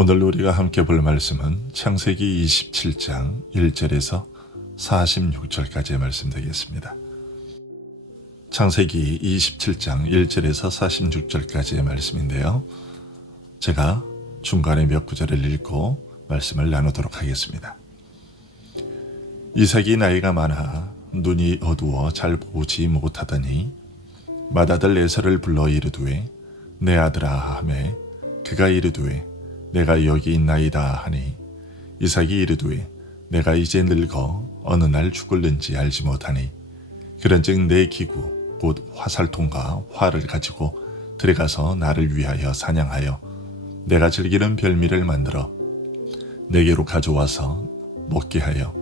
오늘 우리가 함께 볼 말씀은 창세기 27장 1절에서 46절까지의 말씀 되겠습니다. 창세기 27장 1절에서 46절까지의 말씀인데요. 제가 중간에 몇 구절을 읽고 말씀을 나누도록 하겠습니다. 이삭이 나이가 많아 눈이 어두워 잘 보지 못하더니 맏아들 에서를 불러 이르되 내 아들아 하매 그가 이르되 내가 여기 있나이다 하니 이삭이 이르되 내가 이제 늙어 어느 날 죽을는지 알지 못하니 그런즉 내 기구 곧 화살통과 활을 가지고 들어가서 나를 위하여 사냥하여 내가 즐기는 별미를 만들어 내게로 가져와서 먹게 하여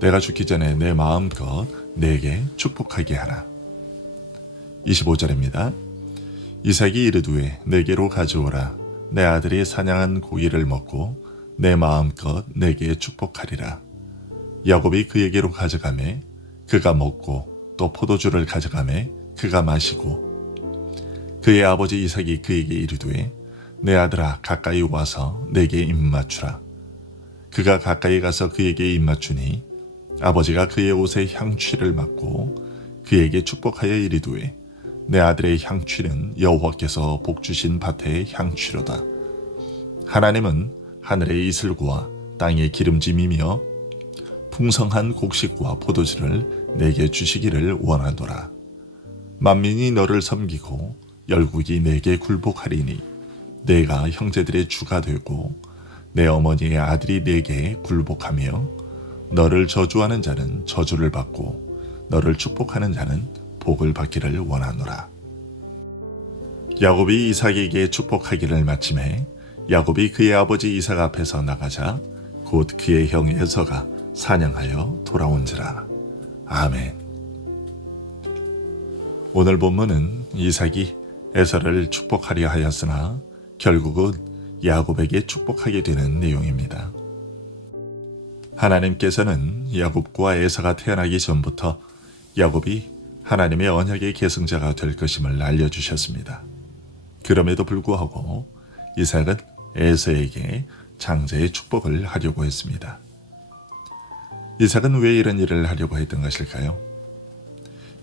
내가 죽기 전에 내 마음껏 내게 축복하게 하라. 25절입니다. 이삭이 이르되 내게로 가져오라. 내 아들이 사냥한 고기를 먹고 내 마음껏 내게 축복하리라. 야곱이 그에게로 가져가매 그가 먹고 또 포도주를 가져가매 그가 마시고 그의 아버지 이삭이 그에게 이르되 내 아들아 가까이 와서 내게 입맞추라. 그가 가까이 가서 그에게 입맞추니 아버지가 그의 옷에 향취를 맡고 그에게 축복하여 이르되 내 아들의 향취는 여호와께서 복주신 밭의 향취로다. 하나님은 하늘의 이슬과 땅의 기름짐이며 풍성한 곡식과 포도주를 내게 주시기를 원하노라. 만민이 너를 섬기고 열국이 내게 굴복하리니 내가 형제들의 주가 되고 내 어머니의 아들이 내게 굴복하며 너를 저주하는 자는 저주를 받고 너를 축복하는 자는 복을 받기를 원하노라. 야곱이 이삭에게 축복하기를 마침에 야곱이 그의 아버지 이삭 앞에서 나가자 곧 그의 형 에서가 사냥하여 돌아온지라. 아멘. 오늘 본문은 이삭이 에서를 축복하려 하였으나 결국은 야곱에게 축복하게 되는 내용입니다. 하나님께서는 야곱과 에서가 태어나기 전부터 야곱이 하나님의 언약의 계승자가 될 것임을 알려주셨습니다. 그럼에도 불구하고 이삭은 에서에게 장자의 축복을 하려고 했습니다. 이삭은 왜 이런 일을 하려고 했던 것일까요?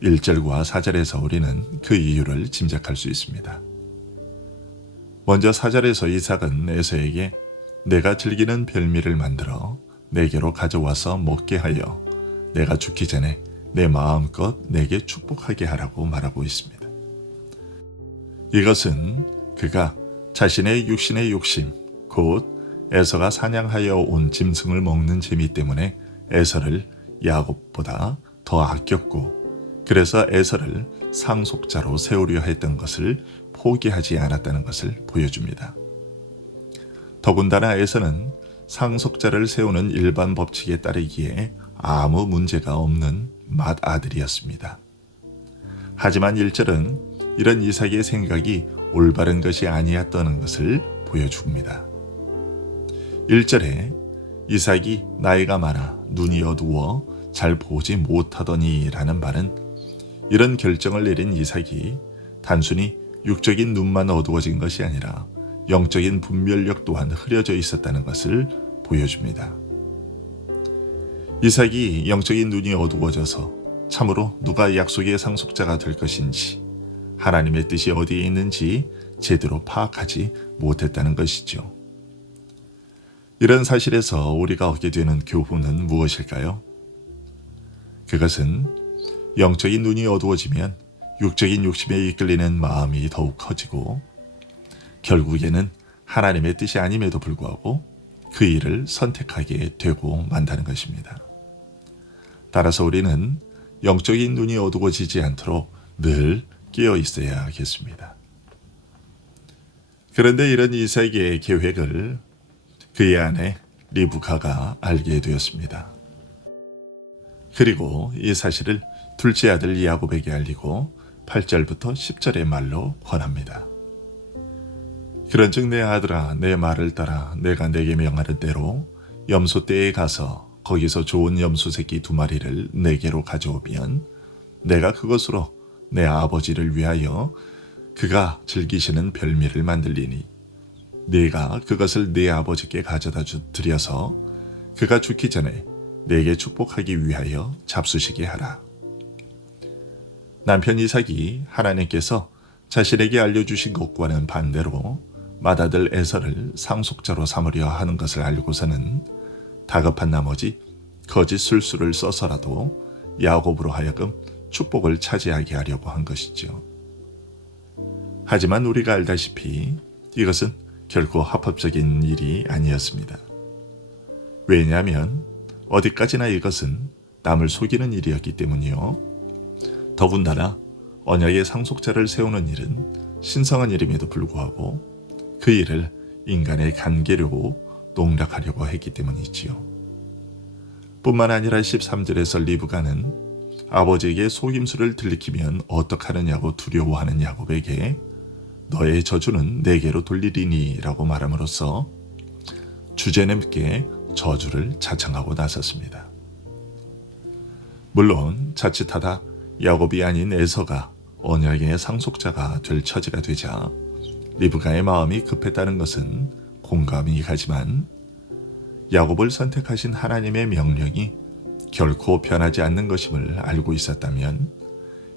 1절과 4절에서 우리는 그 이유를 짐작할 수 있습니다. 먼저 4절에서 이삭은 에서에게 내가 즐기는 별미를 만들어 내게로 가져와서 먹게 하여 내가 죽기 전에 내 마음껏 내게 축복하게 하라고 말하고 있습니다. 이것은 그가 자신의 육신의 욕심, 곧 에서가 사냥하여 온 짐승을 먹는 재미 때문에 에서를 야곱보다 더 아꼈고 그래서 에서를 상속자로 세우려 했던 것을 포기하지 않았다는 것을 보여줍니다. 더군다나 에서는 상속자를 세우는 일반 법칙에 따르기에 아무 문제가 없는 맏아들이었습니다. 하지만 1절은 이런 이삭의 생각이 올바른 것이 아니었다는 것을 보여줍니다. 1절에 이삭이 나이가 많아 눈이 어두워 잘 보지 못하더니 라는 말은 이런 결정을 내린 이삭이 단순히 육적인 눈만 어두워진 것이 아니라 영적인 분별력 또한 흐려져 있었다는 것을 보여줍니다. 이삭이 영적인 눈이 어두워져서 참으로 누가 약속의 상속자가 될 것인지 하나님의 뜻이 어디에 있는지 제대로 파악하지 못했다는 것이죠. 이런 사실에서 우리가 얻게 되는 교훈은 무엇일까요? 그것은 영적인 눈이 어두워지면 육적인 욕심에 이끌리는 마음이 더욱 커지고 결국에는 하나님의 뜻이 아님에도 불구하고 그 일을 선택하게 되고 만다는 것입니다. 따라서 우리는 영적인 눈이 어두워지지 않도록 늘 깨어 있어야 하겠습니다. 그런데 이런 이삭의 계획을 그의 아내 리브카가 알게 되었습니다. 그리고 이 사실을 둘째 아들 야곱에게 알리고 8절부터 10절의 말로 권합니다. 그런즉 내 아들아 내 말을 따라 내가 내게 명하는 대로 염소떼에 가서 거기서 좋은 염소 새끼 2마리를 내게로 가져오면 내가 그것으로 내 아버지를 위하여 그가 즐기시는 별미를 만들리니 네가 그것을 네 아버지께 가져다 드려서 그가 죽기 전에 네게 축복하기 위하여 잡수시게 하라. 남편 이삭이 하나님께서 자신에게 알려주신 것과는 반대로 맏아들 에서를 상속자로 삼으려 하는 것을 알고서는 다급한 나머지 거짓 술수를 써서라도 야곱으로 하여금 축복을 차지하게 하려고 한 것이죠. 하지만 우리가 알다시피 이것은 결코 합법적인 일이 아니었습니다. 왜냐하면 어디까지나 이것은 남을 속이는 일이었기 때문이요. 더군다나 언약의 상속자를 세우는 일은 신성한 일임에도 불구하고 그 일을 인간의 관계로 농락하려고 했기 때문이지요. 뿐만 아니라 13절에서 리브가는 아버지에게 속임수를 들키면 어떡하느냐고 두려워하는 야곱에게 너의 저주는 내게로 돌리리니 라고 말함으로써 주제넘게 저주를 자청하고 나섰습니다. 물론 자칫하다 야곱이 아닌 에서가 언약의 상속자가 될 처지가 되자 리브가의 마음이 급했다는 것은 공감이 가지만 야곱을 선택하신 하나님의 명령이 결코 변하지 않는 것임을 알고 있었다면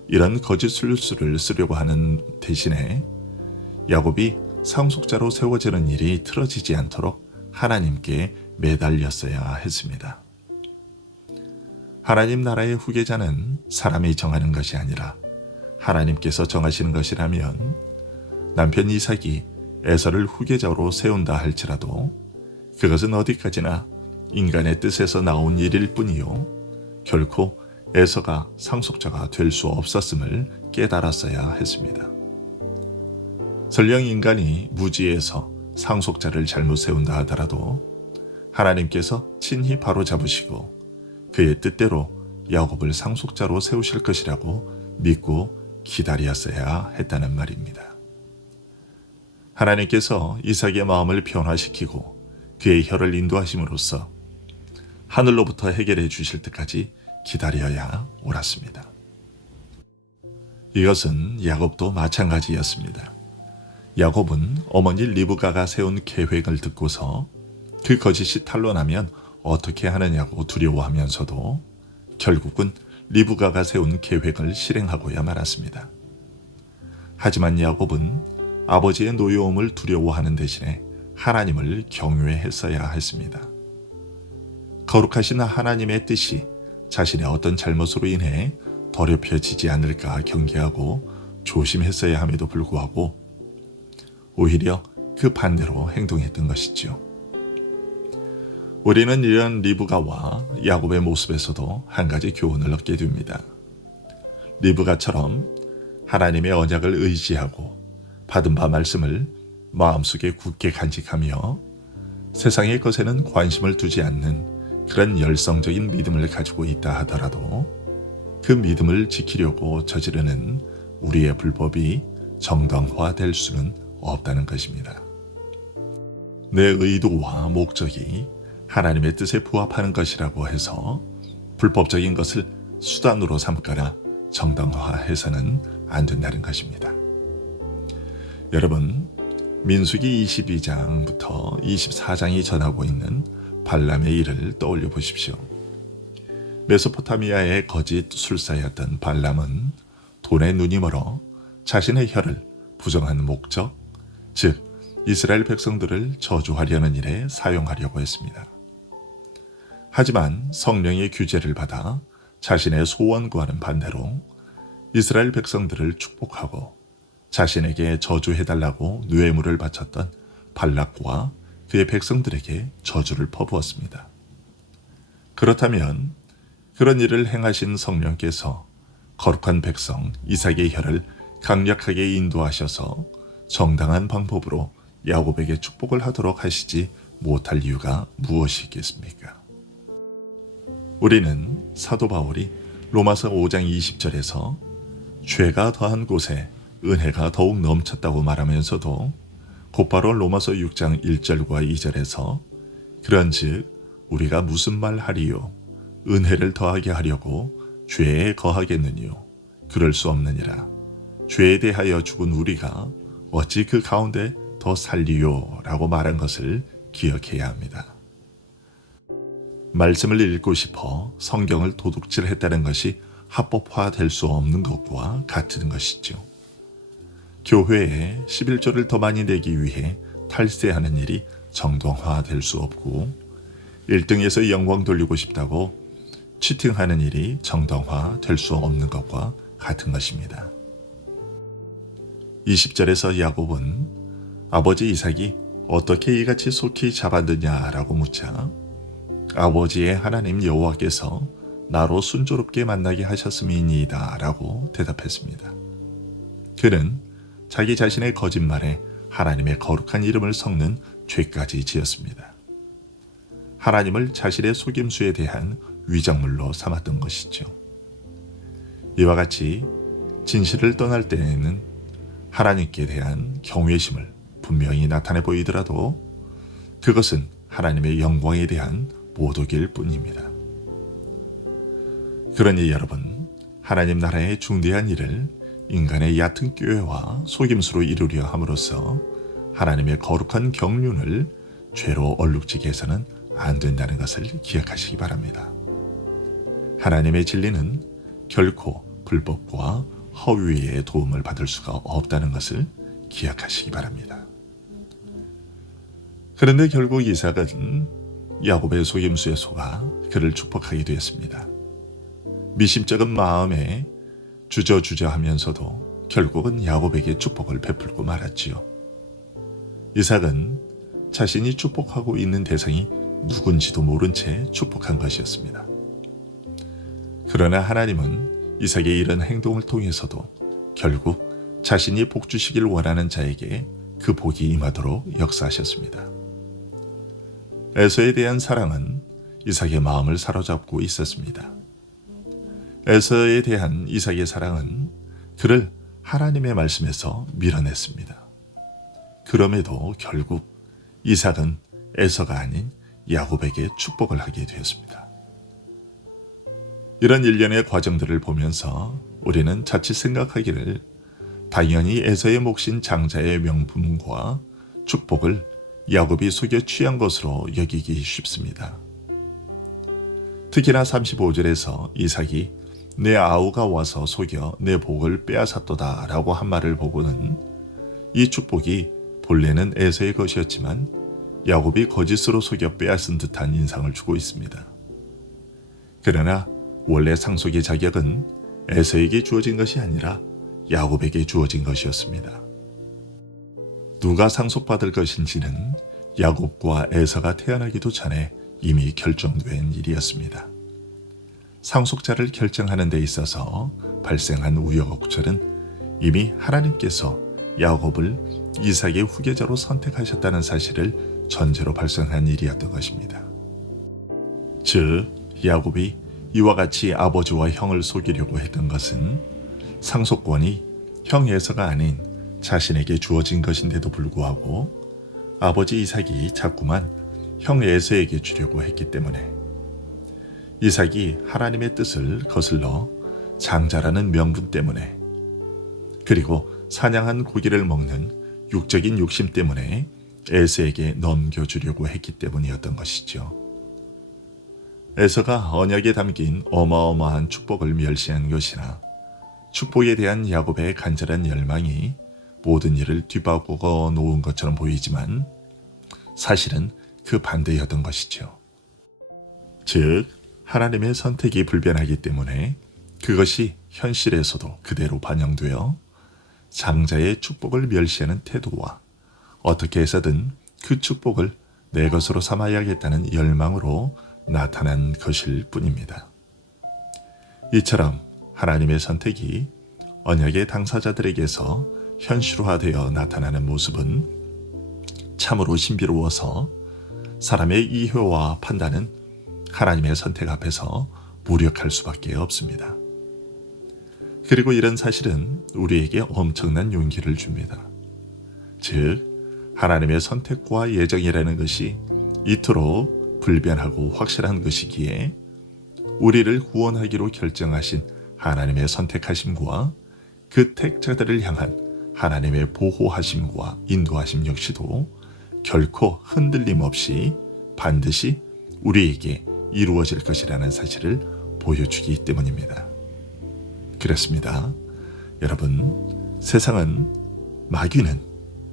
이런 거짓 술수를 쓰려고 하는 대신에 야곱이 상속자로 세워지는 일이 틀어지지 않도록 하나님께 매달렸어야 했습니다. 하나님 나라의 후계자는 사람이 정하는 것이 아니라 하나님께서 정하시는 것이라면 남편 이삭이 에서를 후계자로 세운다 할지라도 그것은 어디까지나 인간의 뜻에서 나온 일일 뿐이요 결코 에서가 상속자가 될 수 없었음을 깨달았어야 했습니다. 설령 인간이 무지에서 상속자를 잘못 세운다 하더라도 하나님께서 친히 바로잡으시고 그의 뜻대로 야곱을 상속자로 세우실 것이라고 믿고 기다렸어야 했다는 말입니다. 하나님께서 이삭의 마음을 변화시키고 그의 혀를 인도하심으로써 하늘로부터 해결해 주실 때까지 기다려야 옳았습니다. 이것은 야곱도 마찬가지였습니다. 야곱은 어머니 리브가가 세운 계획을 듣고서 그 거짓이 탄로나면 어떻게 하느냐고 두려워하면서도 결국은 리브가가 세운 계획을 실행하고야 말았습니다. 하지만 야곱은 아버지의 노여움을 두려워하는 대신에 하나님을 경외했어야 했습니다. 거룩하신 하나님의 뜻이 자신의 어떤 잘못으로 인해 더럽혀지지 않을까 경계하고 조심했어야 함에도 불구하고 오히려 그 반대로 행동했던 것이지요. 우리는 이런 리브가와 야곱의 모습에서도 한 가지 교훈을 얻게 됩니다. 리브가처럼 하나님의 언약을 의지하고 받은 바 말씀을 마음속에 굳게 간직하며 세상의 것에는 관심을 두지 않는 그런 열성적인 믿음을 가지고 있다 하더라도 그 믿음을 지키려고 저지르는 우리의 불법이 정당화될 수는 없다는 것입니다. 내 의도와 목적이 하나님의 뜻에 부합하는 것이라고 해서 불법적인 것을 수단으로 삼거나 정당화해서는 안 된다는 것입니다. 여러분, 민수기 22장부터 24장이 전하고 있는 발람의 일을 떠올려 보십시오. 메소포타미아의 거짓 술사였던 발람은 돈에 눈이 멀어 자신의 혀를 부정한 목적, 즉 이스라엘 백성들을 저주하려는 일에 사용하려고 했습니다. 하지만 성령의 규제를 받아 자신의 소원과는 반대로 이스라엘 백성들을 축복하고 자신에게 저주해달라고 뇌물을 바쳤던 발락과 그의 백성들에게 저주를 퍼부었습니다. 그렇다면 그런 일을 행하신 성령께서 거룩한 백성 이삭의 혀를 강력하게 인도하셔서 정당한 방법으로 야곱에게 축복을 하도록 하시지 못할 이유가 무엇이겠습니까? 우리는 사도 바울이 로마서 5장 20절에서 죄가 더한 곳에 은혜가 더욱 넘쳤다고 말하면서도 곧바로 로마서 6장 1절과 2절에서 그런즉 우리가 무슨 말 하리요? 은혜를 더하게 하려고 죄에 거하겠느뇨? 그럴 수 없느니라. 죄에 대하여 죽은 우리가 어찌 그 가운데 더 살리요 라고 말한 것을 기억해야 합니다. 말씀을 읽고 싶어 성경을 도둑질했다는 것이 합법화될 수 없는 것과 같은 것이죠. 교회에 11조를 더 많이 내기 위해 탈세하는 일이 정당화될 수 없고 1등에서 영광 돌리고 싶다고 치팅하는 일이 정당화될 수 없는 것과 같은 것입니다. 20절에서 야곱은 아버지 이삭이 어떻게 이같이 속히 잡았느냐라고 묻자 아버지의 하나님 여호와께서 나로 순조롭게 만나게 하셨음이니이다 라고 대답했습니다. 그는 자기 자신의 거짓말에 하나님의 거룩한 이름을 섞는 죄까지 지었습니다. 하나님을 자신의 속임수에 대한 위장물로 삼았던 것이죠. 이와 같이 진실을 떠날 때에는 하나님께 대한 경외심을 분명히 나타내 보이더라도 그것은 하나님의 영광에 대한 모독일 뿐입니다. 그러니 여러분, 하나님 나라의 중대한 일을 인간의 얕은 꾀와 속임수로 이루려 함으로써 하나님의 거룩한 경륜을 죄로 얼룩지게 해서는 안 된다는 것을 기억하시기 바랍니다. 하나님의 진리는 결코 불법과 허위의 도움을 받을 수가 없다는 것을 기억하시기 바랍니다. 그런데 결국 이삭은 야곱의 속임수에 속아 그를 축복하게 되었습니다. 미심쩍은 마음에 주저주저하면서도 결국은 야곱에게 축복을 베풀고 말았지요. 이삭은 자신이 축복하고 있는 대상이 누군지도 모른 채 축복한 것이었습니다. 그러나 하나님은 이삭의 이런 행동을 통해서도 결국 자신이 복 주시길 원하는 자에게 그 복이 임하도록 역사하셨습니다. 에서에 대한 사랑은 이삭의 마음을 사로잡고 있었습니다. 에서에 대한 이삭의 사랑은 그를 하나님의 말씀에서 밀어냈습니다. 그럼에도 결국 이삭은 에서가 아닌 야곱에게 축복을 하게 되었습니다. 이런 일련의 과정들을 보면서 우리는 자칫 생각하기를 당연히 에서의 몫인 장자의 명분과 축복을 야곱이 속여 취한 것으로 여기기 쉽습니다. 특히나 35절에서 이삭이 내 아우가 와서 속여 내 복을 빼앗았도다 라고 한 말을 보고는 이 축복이 본래는 에서의 것이었지만 야곱이 거짓으로 속여 빼앗은 듯한 인상을 주고 있습니다. 그러나 원래 상속의 자격은 에서에게 주어진 것이 아니라 야곱에게 주어진 것이었습니다. 누가 상속받을 것인지는 야곱과 에서가 태어나기도 전에 이미 결정된 일이었습니다. 상속자를 결정하는 데 있어서 발생한 우여곡절은 이미 하나님께서 야곱을 이삭의 후계자로 선택하셨다는 사실을 전제로 발생한 일이었던 것입니다. 즉, 야곱이 이와 같이 아버지와 형을 속이려고 했던 것은 상속권이 형 에서가 아닌 자신에게 주어진 것인데도 불구하고 아버지 이삭이 자꾸만 형 에서에게 주려고 했기 때문에 이삭이 하나님의 뜻을 거슬러 장자라는 명분 때문에 그리고 사냥한 고기를 먹는 육적인 욕심 때문에 에서에게 넘겨주려고 했기 때문이었던 것이죠. 에서가 언약에 담긴 어마어마한 축복을 멸시한 것이나 축복에 대한 야곱의 간절한 열망이 모든 일을 뒤바꾸어 놓은 것처럼 보이지만 사실은 그 반대였던 것이죠. 즉, 하나님의 선택이 불변하기 때문에 그것이 현실에서도 그대로 반영되어 장자의 축복을 멸시하는 태도와 어떻게 해서든 그 축복을 내 것으로 삼아야겠다는 열망으로 나타난 것일 뿐입니다. 이처럼 하나님의 선택이 언약의 당사자들에게서 현실화되어 나타나는 모습은 참으로 신비로워서 사람의 이해와 판단은 하나님의 선택 앞에서 무력할 수밖에 없습니다. 그리고 이런 사실은 우리에게 엄청난 용기를 줍니다. 즉, 하나님의 선택과 예정이라는 것이 이토록 불변하고 확실한 것이기에 우리를 구원하기로 결정하신 하나님의 선택하심과 그 택자들을 향한 하나님의 보호하심과 인도하심 역시도 결코 흔들림 없이 반드시 우리에게 이루어질 것이라는 사실을 보여주기 때문입니다. 그렇습니다. 여러분, 세상은, 마귀는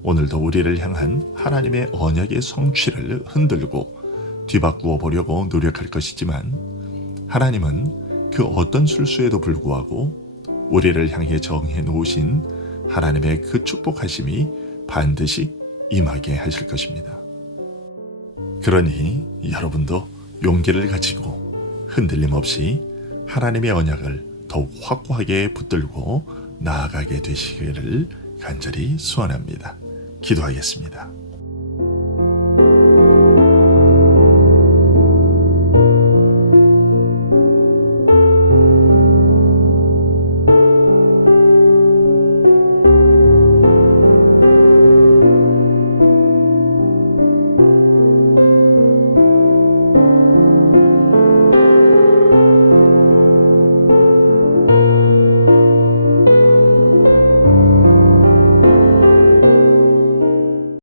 오늘도 우리를 향한 하나님의 언약의 성취를 흔들고 뒤바꾸어 보려고 노력할 것이지만, 하나님은 그 어떤 술수에도 불구하고 우리를 향해 정해 놓으신 하나님의 그 축복하심이 반드시 임하게 하실 것입니다. 그러니 여러분도 용기를 가지고 흔들림 없이 하나님의 언약을 더욱 확고하게 붙들고 나아가게 되시기를 간절히 소원합니다. 기도하겠습니다.